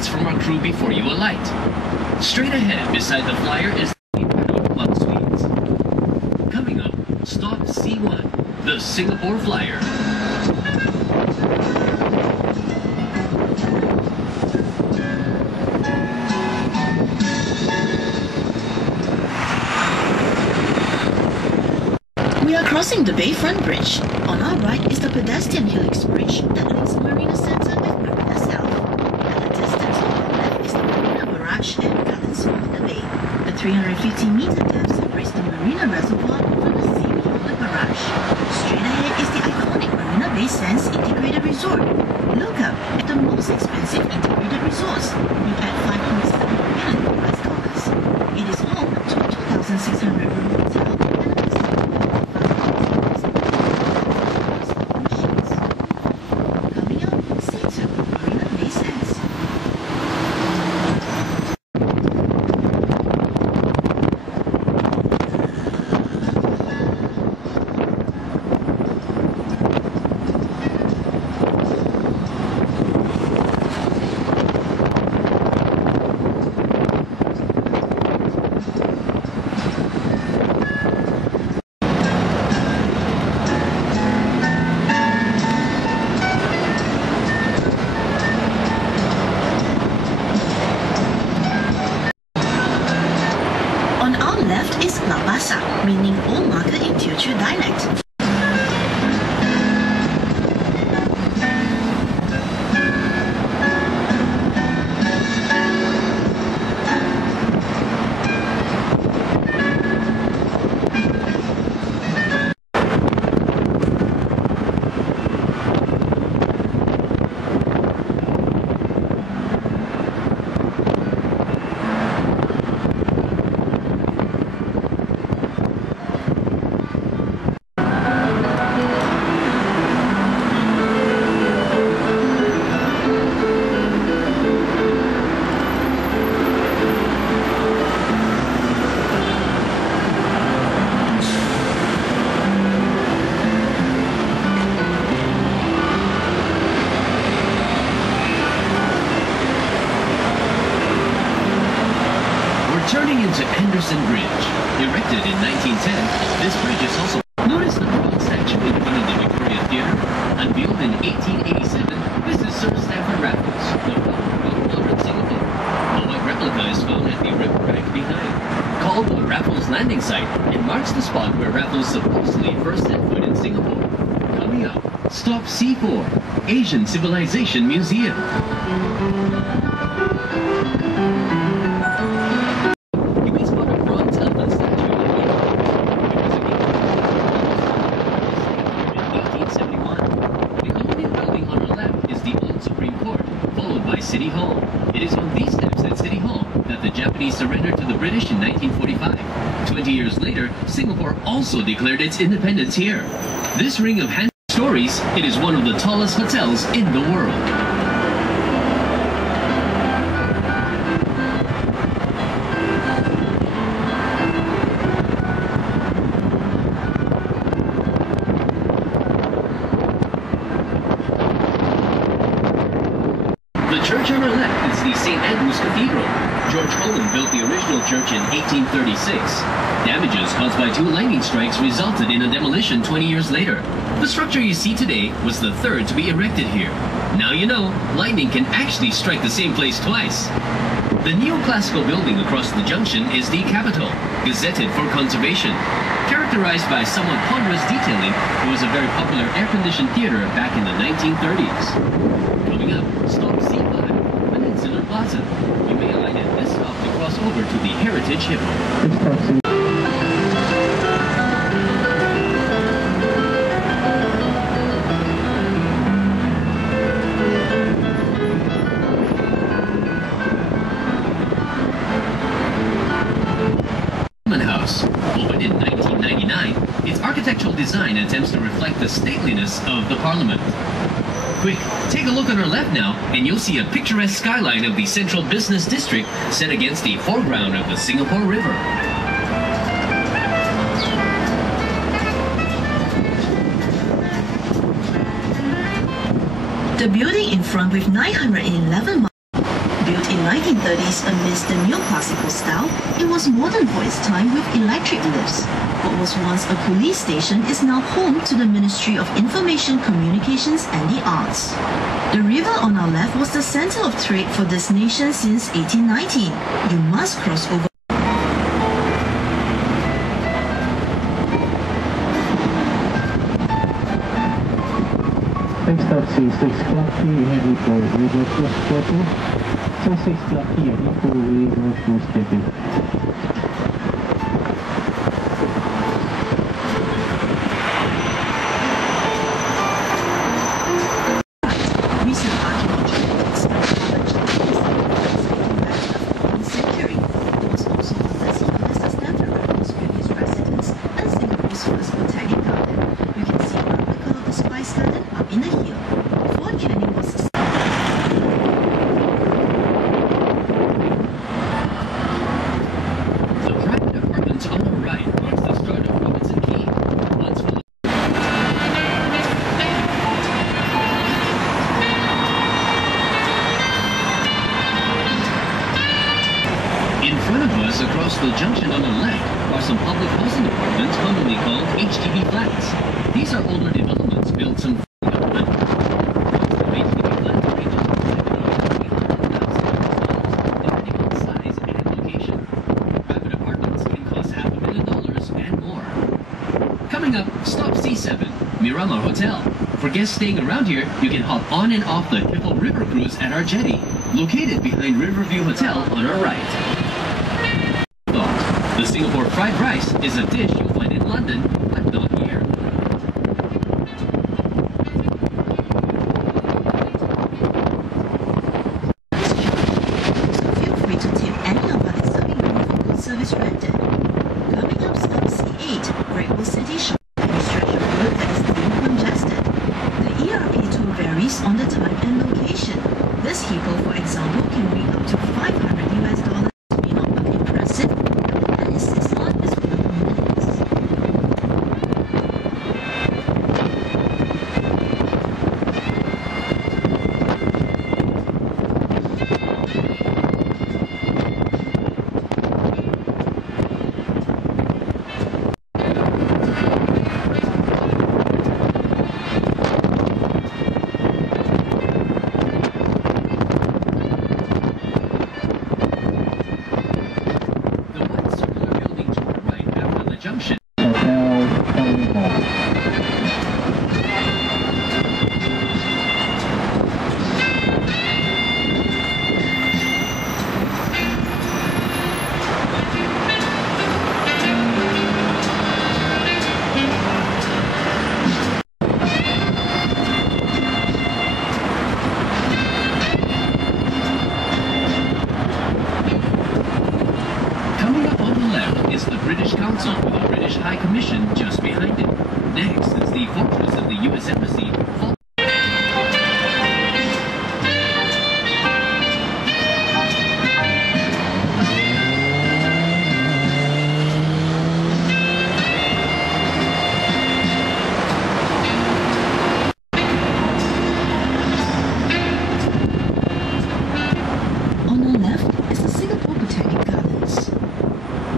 tickets from our crew before you alight. Straight ahead beside the flyer is the Club Suites. Coming up, stop C1, the Singapore Flyer. We are crossing the Bayfront Bridge. On our right is the pedestrian helix bridge that links Marina Centre with Marina South. At a distance on our left is the Marina Barrage and Gardens of the Bay. The 350-metre depth separates the Marina Reservoir from the sea beyond the barrage. Straight ahead is the iconic Marina Bay Sands Integrated Resort. Look up at the most expensive integrated resorts, being at $5.7 billion. It is home to a 2,600 room hotel. Meaning old market in Teochew dialect. Turning into Anderson Bridge. Erected in 1910, this bridge is also... Notice the bronze statue in front of the Victoria Theatre? Unveiled in 1887, this is Sir Stamford Raffles, the founder of modern Singapore. A white replica is found at the river bank behind. Called the Raffles Landing Site, it marks the spot where Raffles supposedly first set foot in Singapore. Coming up, stop C4, Asian Civilization Museum. City Hall. It is on these steps at City Hall that the Japanese surrendered to the British in 1945. 20 years later, Singapore also declared its independence here. This ring of hand stories, it is one of the tallest hotels in the world. The church on our left is the St. Andrew's Cathedral. George Holland built the original church in 1836. Damages caused by 2 lightning strikes resulted in a demolition 20 years later. The structure you see today was the third to be erected here. Now you know, lightning can actually strike the same place twice. The neoclassical building across the junction is the Capitol, gazetted for conservation. Characterized by somewhat ponderous detailing, it was a very popular air-conditioned theater back in the 1930s. Coming up, stop C5, Peninsula Plaza. You may alight at this stop to cross over to the Heritage Hippo. House. Opened in 1999, its architectural design attempts to reflect the stateliness of the Parliament. Quick, take a look on our left now, and you'll see a picturesque skyline of the central business district set against the foreground of the Singapore River. The building in front with 911 built in 1930s amidst the neoclassical style, it was modern for its time with electric lifts. What was once a police station is now home to the Ministry of Information, Communications and the Arts. The river on our left was the center of trade for this nation since 1819. You must cross over. Next taxi, 6 Clarke, heading for River Cruise Cafe. So 6 Clarke, heading for River Cruise Cafe. Recent archaeological hits uncovered Japanese dating back to the 14th century. It was also once known as the Stanford Raffles previous residence and Singapore's first botanic garden. You can see a replica of the Spice Garden up in the hill. Fort Canning was a The private apartments on the right marks the start of Robinson Quay. Once full In front of us, across the junction on the left, are some public housing apartments commonly called HDB flats. These are older developments built some HDB flats range depending on size and location. Private apartments can cost $500,000 and more. Coming up, stop C7, Miramar Hotel. For guests staying around here, you can hop on and off the Triple River Cruise at our jetty, located behind Riverview Hotel on our right. The Singapore fried rice is a dish you'll find in London, but not here. So feel free to take any of our serving room for good service rented. Coming up, stop C8, Great World City Shopping, a stretch of road that is being congested. The ERP tour varies on the time and location. This vehicle, for example, can bring up to $500 US. May not look impressive, but the man insists on is worth minutes. Junction. Hotel Terminal. Coming up on the left is the British Council with the British High Commission just behind it. Next is the fortress of the U.S. Embassy. On our left is the Singapore Botanic Gardens.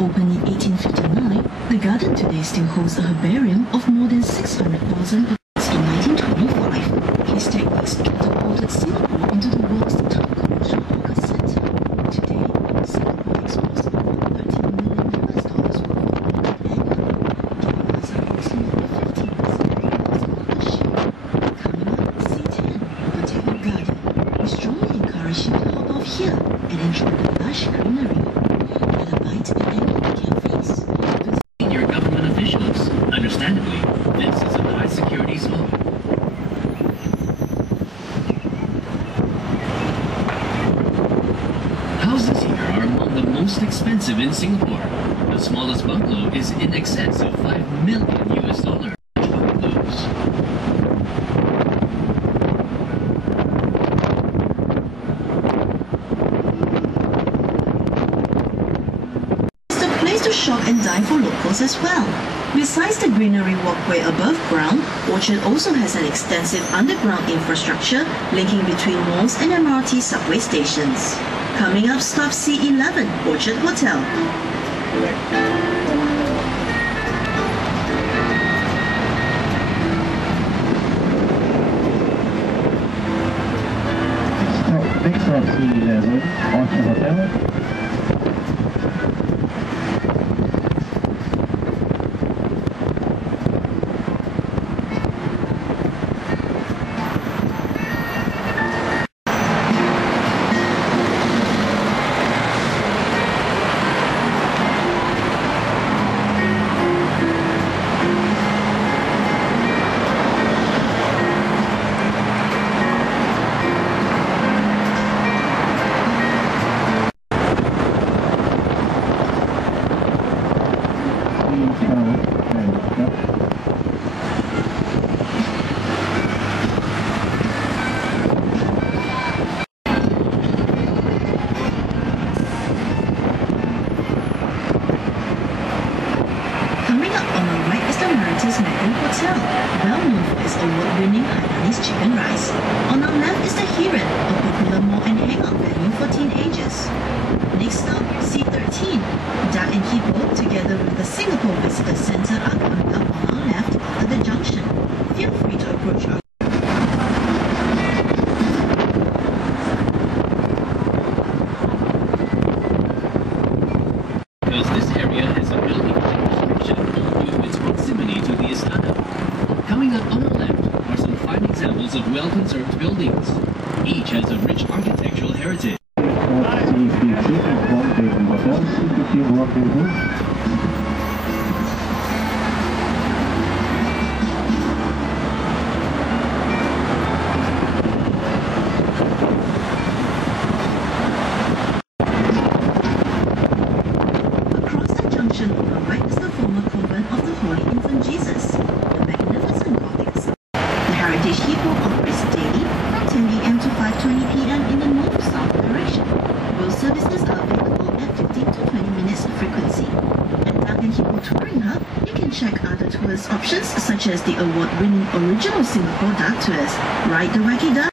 Opened in 1859, the garden today still holds a herbarium of more than 600,000 plants. In 1925, his techniques catapulted Singapore into the world's top commercial hawker center. Today, Singapore exports $13 million worth annually, giving us approximately 15% market share. Coming up, C10, Botanic Garden. We strongly encourage you to hop off here and enjoy the lush greenery. Get a bite at any of the cafes. Senior government officials. Understandably, this is a high security zone. Houses here are among the most expensive in Singapore. The smallest bungalow is in excess of $5 million US. Bungalows. It's the place to shop and dine for locals as well. Besides the greenery walkway above ground, Orchard also has an extensive underground infrastructure linking between malls and MRT subway stations. Coming up, stop C11, Orchard Hotel. Next stop C11, Orchard Hotel. Options such as the award-winning original Singapore Dark Tours, Ride the Wacky Duck,